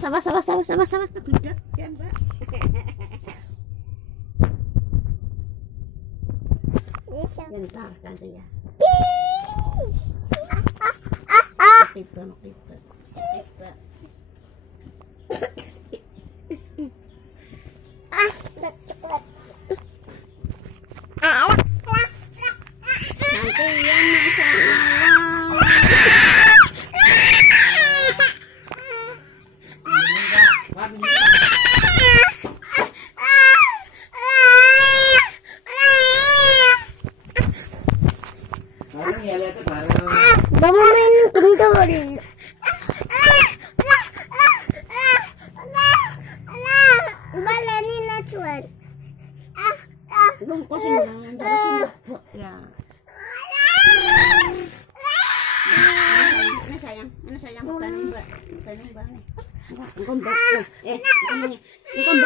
Sama. Kebedak kan, Mbak. Bentar tante ya. Tipe. Nanti ya Masya Allah. Mama main kentang. Balani natural. Bungkusin jangan ya. Mana sayang bukan Mbak. Engkau Mbak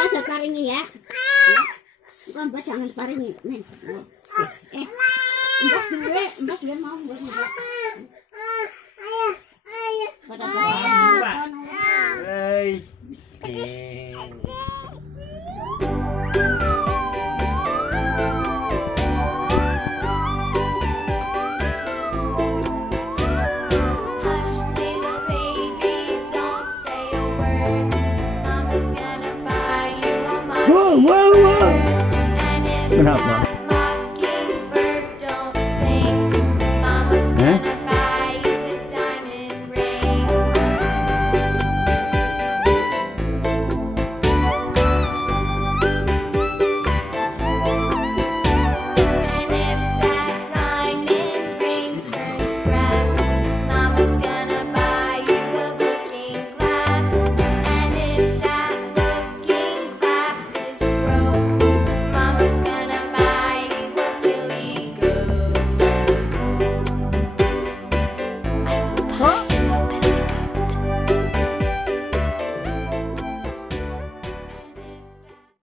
jangan paringi ya. Engkau Mbak jangan paringi. Nih. Mbak dia mau Mbak. Pada Wow. Kenapa?